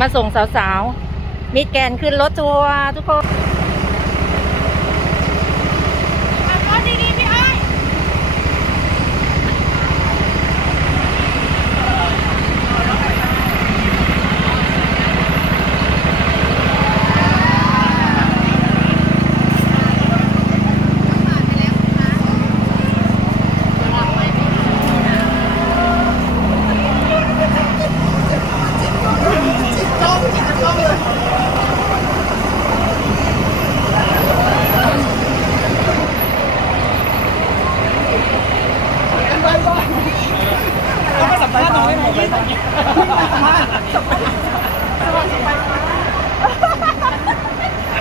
มาส่งสาวๆมิดแกนขึ้นรถทัวร์ทุกคน สัมภาษณ์น้องได้ไหมยี่สิบ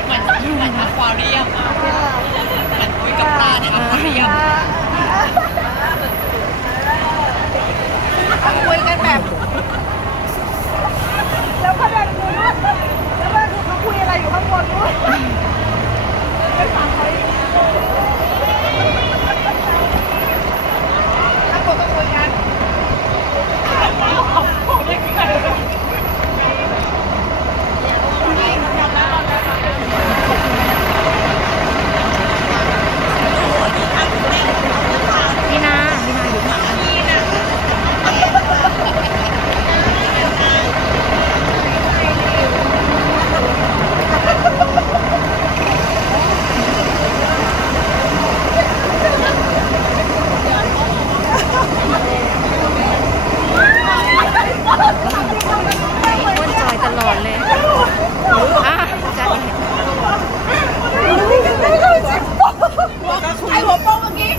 เหมือนเหมือนอควาเรียมอะเหมือนคุยกับปลาในอควาเรียม คุยกันแบบ แล้วประเด็นคือว่าแล้วประเด็นคือเขาคุยอะไรอยู่ข้างบนด้วยไม่ฟังเขาอีกข้างบนก็คุยกัน พี่นาพี่นาอยู่ข้างหลังอ้วนจอยตลอดเลยอะใจะ ไอ้หัวโป้งเมื่อกี้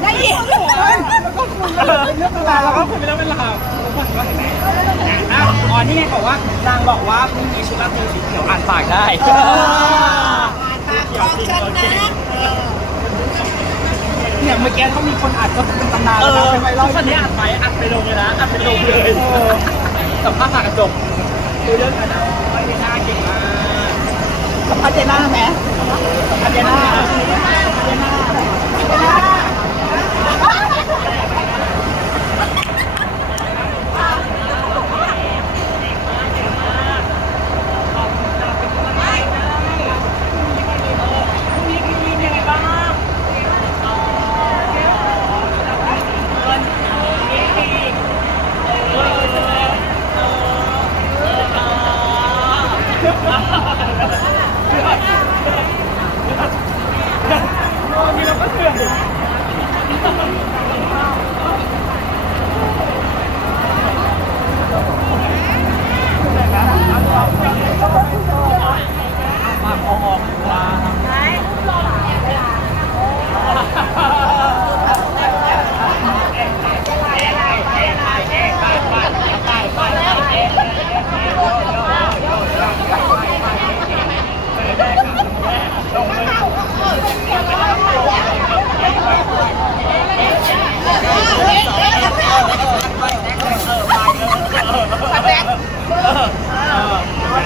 ได้ยิน แล้วก็คุยเรื่องเวลาเราก็คุยไปเรื่องเวลาอ้าวอ๋อนี่ไงบอกว่านางบอกว่าพรุ่งนี้ชุดราตรีสีเขียวอ่านปากได้ของฉันนะเนี่ยเมื่อกี้เขามีคนอ่านก็เป็นตำนานแล้วนะเป็นไวรัลคนนี้อ่านไปอ่านไปลงเลยนะอ่านไปลงเลยสัมภาษณ์ผ่านกระจกคุยเรื่องกันนะไม่ได้น่าเก่งมากสัมภาษณ์เจน่าไหมอันนี้น่า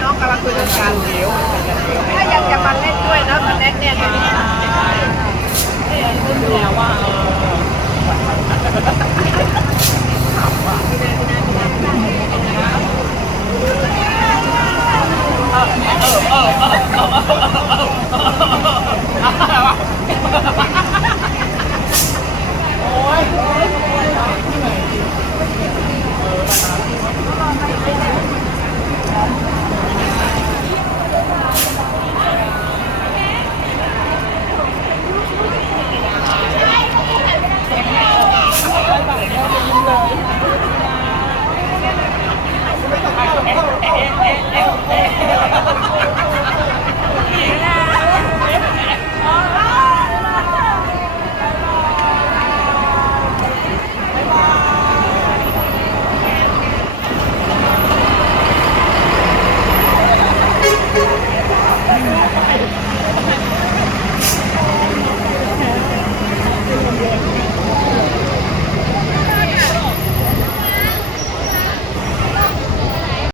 น้องกำลังคุยเรื่องการเลี้ยวถ้ายังจะมาเล่น เอ๊ะเอ๊ะเอ๊ะ